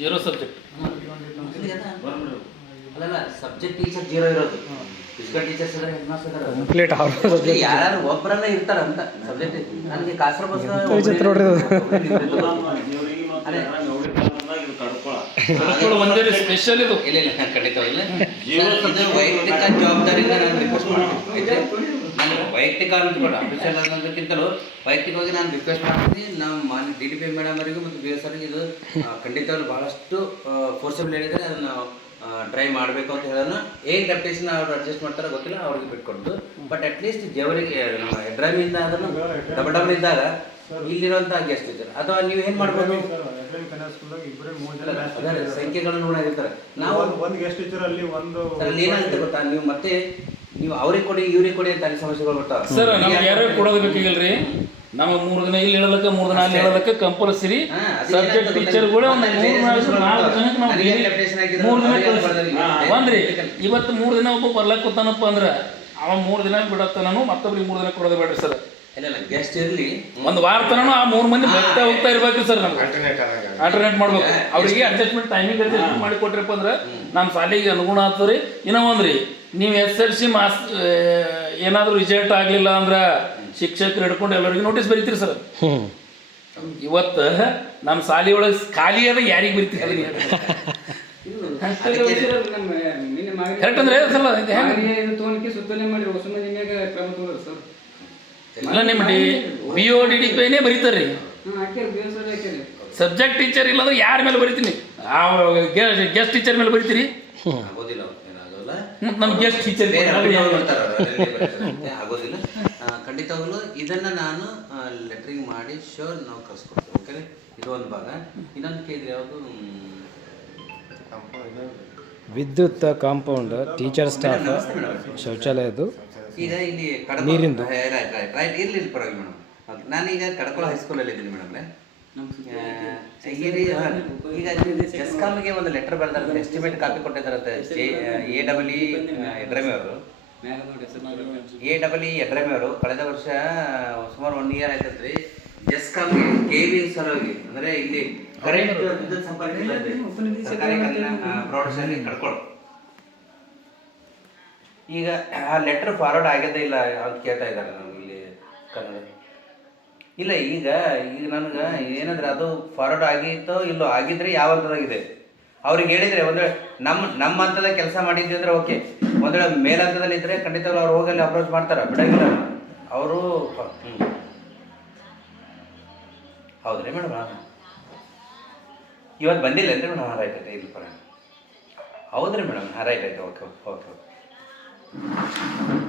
0 subject. ಅಲ್ಲ subject teacher 0 ಇರೋದು. Physical teachers ಇದ್ದಾರೆ, ಹೆಡ್ ಮಾಸ್ಟರ್ ಇದ್ದಾರೆ, ಕಂಪ್ಲೀಟ್ ಯಾರು ಒಬ್ಬರನ್ನ ಇರ್ತಾರ ಅಂತ ಸಬ್ಜೆಕ್ಟ್. ನನಗೆ ಕಾಸರಗೋಸ್ಕರ ಸ್ಪೆಷಲ್ ಇದು. ಇಲ್ಲ ಖಂಡಿತವಾಗಿಲ್ಲ. ವೈಯಕ್ತಿಕ ಜವಾಬ್ದಾರಿಯಿಂದ ನಾನು ರಿಕ್ವೆಸ್ಟ್ ಮಾಡ್ತೀನಿ. ನಾನು ವೈಯಕ್ತಿಕ ಅಂತ ಅಫಿಷಿಯಲ್ ಅನ್ನೋದಕ್ಕಿಂತಲೂ ವೈಯಕ್ತಿಕವಾಗಿ ನಾನು ರಿಕ್ವೆಸ್ಟ್ ಮಾಡ್ತೀನಿ. ನಮ್ಮ DDP ಮೇಡಮ್ ಅವರಿಗೂ ಮತ್ತು BS ಅವರಿಗೆ ಇದು ಖಂಡಿತವಾಗ್ಲೂ ಭಾಳಷ್ಟು ಫೋರ್ಸಬಲ್ ಹೇಳಿದರೆ ಅದನ್ನು ಟ್ರೈ ಮಾಡಬೇಕು ಅಂತ ಹೇಳೋಣ. ಹೇಗೆ ಡೆಪ್ಟೇಷನ್ ಅವ್ರು ಅಡ್ಜಸ್ಟ್ ಮಾಡ್ತಾರೋ ಗೊತ್ತಿಲ್ಲ, ಅವ್ರಿಗೆ ಬಿಟ್ಕೊಡ್ದು. ಬಟ್ ಅಟ್ಲೀಸ್ಟ್ ಜವರಿಗೆ ನಮ್ಮ ಹೆಡ್ರಾಮಿಂದ ಅದನ್ನು ಡಬಲ್ ಇದ್ದಾಗ ಇಲ್ಲಿರುವಂಥ ಗೆಸ್ಟ್ ಟೀಚರ್ ಅಥವಾ ನೀವು ಏನು ಮಾಡ್ಬೋದು, ಸಂಖ್ಯೆಗಳನ್ನು ನೋಡಿರ್ತಾರೆ. ನಾವು ಒಂದು ಗೆಸ್ಟ್ ಟೀಚರ್ ಅಲ್ಲಿ ಏನಾಗುತ್ತೆ ಗೊತ್ತಾ, ನೀವು ಮತ್ತೆ ನೀವು ಅವ್ರಿಗೆ ಕೊಡಿ ಇವ್ರಿಗೆ ಕೊಡಿ ಅಂತ ಅಲ್ಲಿ ಸಮಸ್ಯೆಗಳು ಬರ್ತಾವೆ. ಸರ್ ನಮ್ಗೆ ಯಾರು ಕೊಡೋದು ಬೇಕಿಲ್ರಿ. ನಮ್ಮ 3 ದಿನ ಇಲ್ಲಿ ಹೇಳೋದಕ್ಕೆ 3 ದಿನ ಅಲ್ಲಿ ಹೇಳೋದಕ್ಕೆ ಕಂಪಲ್ಸರಿ ಸಬ್ಜೆಕ್ಟ್ ಟೀಚರ್ಗಳು ಒಂದು 3-4 ಜನಕ್ಕೆ ನಾವು 3 ದಿನ ಕಳಿಸ್ತೀವಿ. ಒಂದ್ರಿ ಇವತ್ತು 3 ದಿನ ಒಬ್ಬ ಬರ್ಲಕ್ಕೆ ಕೂತಾನಪ್ಪ ಅಂದ್ರೆ ಅವ 3 ದಿನ ಬಿಡತ್ತ, ನಾನು ಮತ್ತೊಬ್ರಿಗೆ 3 ದಿನ ಕೊಡೋದು ಬೇಡ್ರಿ ಸರ್. ಇಲ್ಲ ಗೆಸ್ಟ್ ಇರಲಿ, ಒಂದು ವಾರ ತನಕ ಆ 3 ಮಂದಿ ಬರ್ತಾ ಹೋಗ್ತಾ ಇರ್ಬೇಕ್ರಿ ಸರ್. ನಮ್ಗೆ ಆಲ್ಟರ್ನೇಟ್ ಮಾಡ್ಬೇಕು. ಅವ್ರಿಗೆ ಅಡ್ಜಸ್ಟ್ಮೆಂಟ್ ಟೈಮಿಂಗ್ ಅಡ್ಜಸ್ಟ್ಮೆಂಟ್ ಮಾಡಿ ಕೊಟ್ರಪ್ಪ ಅಂದ್ರೆ ನಮ್ಮ ಶಾಲೆಗೆ ಅನುಗುಣ ಆಗ್ತದೆ ರೀ. ಇನ್ನೂ ಒಂದ್ರಿ, ನೀವು SLC ಏನಾದರೂ ರಿಸಲ್ಟ್ ಆಗಲಿಲ್ಲ ಅಂದ್ರೆ ಶಿಕ್ಷಕರು ಹಿಡ್ಕೊಂಡು ಎಲ್ಲರಿಗೂ ನೋಟಿಸ್ ಬರೀತೀರಿ ಸರ್. ಇವತ್ತು ನಮ್ಮ ಶಾಲೆ ಒಳಗೆ ಖಾಲಿ ಅದ ಯಾರಿಗೆ ಬರೀತೀರಿ? ಕರೆಕ್ಟ್ ಅಂದ್ರೆ ಅಲ್ಲ ನಿಮ್ಮ BODDPನೇ ಬರೀತಾರೆ ರೀ. ಸಬ್ಜೆಕ್ಟ್ ಟೀಚರ್ ಇಲ್ಲಾಂದ್ರೆ ಯಾರ ಮೇಲೆ ಬರೀತೀನಿ? ಗೆಸ್ಟ್ ಟೀಚರ್ ಮೇಲೆ ಬರೀತೀರಿ. ನಮ್ಮ ಗೆಸ್ಟ್ ಟೀಚರ್ ಆಗೋದಿಲ್ಲ. ಖಂಡಿತವಾಗಲೂ ಇದನ್ನು ನಾನು ಲೆಟ್ರಿಂಗ್ ಮಾಡಿ ಶೋರ್ ನಾವು ಕಳಿಸ್ಕೊಡ್ತೀವಿ. ಓಕೆ, ಇದು ಒಂದು ಭಾಗ. ಇನ್ನೊಂದು ಕೇಳಿದ್ರೆ ಯಾವುದು, ವಿದ್ಯುತ್ ಕಾಂಪೌಂಡ್, ಟೀಚರ್ ಸ್ಟಾಫ್, ಶೌಚಾಲಯದ್ದು, ಈಗ ಇಲ್ಲಿ ನೀರಿಂದು ರೈಟ್ ಇರ್ಲಿ ಪರವಾಗಿಲ್ಲ ಮೇಡಮ್. ನಾನೀಗ ಕಡಕೊಳ ಹೈಸ್ಕೂಲಲ್ಲಿ ಇದ್ದೀನಿ ಮೇಡಮ್. ಈಗ ಎಸ್ಕಾಮ್ಗೆ ಒಂದು ಲೆಟರ್ ಬರೆದಾರೆ, ಎಸ್ಟಿಮೇಟ್ ಕಾಪಿ ಕೊಟ್ಟಿದ್ದಾರಂತೆ. AEE ಯಡ್ರಾಮಿ ಅವರು ಕಳೆದ ವರ್ಷ ಸುಮಾರು 1 ಇಯರ್ ಆಯ್ತಂದ್ರಿ. ಎಸ್ಕಾಮ್ಗೆ KV ಸಲುವಾಗಿ ಅಂದರೆ ಇಲ್ಲಿ ಕರೆಂಟ್ ಸಂಪರ್ಕ ಇಲ್ಲ ಸರ್ಕಾರಿ ಪ್ರೌಢಶಾಲೆ ಕಡ್ಕೊಳ. ಈಗ ಆ ಲೆಟರ್ ಫಾರ್ವರ್ಡ್ ಆಗ್ಯದೇ ಇಲ್ಲ ಅಂತ ಕೇಳ್ತಾ ಇದ್ದಾರೆ ನಮ್ಗೆ ಇಲ್ಲಿ ಕನ್ನಡ. ಇಲ್ಲ ಈಗ ನನಗೆ ಏನಂದ್ರೆ ಅದು ಫಾರ್ವರ್ಡ್ ಆಗಿತ್ತೋ ಇಲ್ಲೋ, ಆಗಿದ್ರೆ ಯಾವ ಹಂತದಾಗಿದೆ ಅವ್ರಿಗೆ ಹೇಳಿದರೆ, ಒಂದು ವೇಳೆ ನಮ್ಮ ಹಂತದ ಕೆಲಸ ಮಾಡಿದ್ವಿ ಅಂದರೆ ಓಕೆ. ಒಂದು ವೇಳೆ ಮೇಲಂತದಲ್ಲಿ ಇದ್ದರೆ ಖಂಡಿತವಾಗ್ಲೂ ಅವ್ರು ಹೋಗಲ್ಲಿ ಅಪ್ರೋಚ್ ಮಾಡ್ತಾರೆ, ಬಿಡೋಂಗಿಲ್ಲ ಅವರು. ಹೌದ್ರಿ ಮೇಡಮ್, ಇವತ್ತು ಬಂದಿಲ್ಲ ಅಂದರೆ ಮೇಡಮ್. ರೈಟ್ ಆಯ್ತು, ಇಲ್ಲ ಪರ ಹೌದ್ರಿ ಮೇಡಮ್. ರೈಟ್ ಆಯ್ತು, ಓಕೆ ಓಕೆ.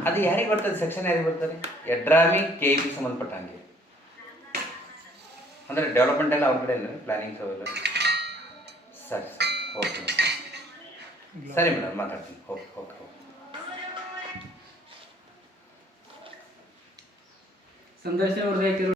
ಅದು ಯಾರಿಗೆ ಬರ್ತದೆ, ಸೆಕ್ಷನ್ ಯಾರಿಗೆ ಬರ್ತದೆ? ಯಡ್ರಾಮಿ KV ಸಂಬಂಧಪಟ್ಟಂಗೆ ಅಂದರೆ ಡೆವಲಪ್ಮೆಂಟ್ ಎಲ್ಲ ಅವ್ರ ಕಡೆ ಪ್ಲಾನಿಂಗ್ಸ್ ಅವೆಲ್ಲ. ಸರಿ ಓಕೆ ಸರಿ ಮೇಡಮ್, ಮಾತಾಡ್ತೀನಿ. Okay okay okay. ಸಂದರ್ಶನ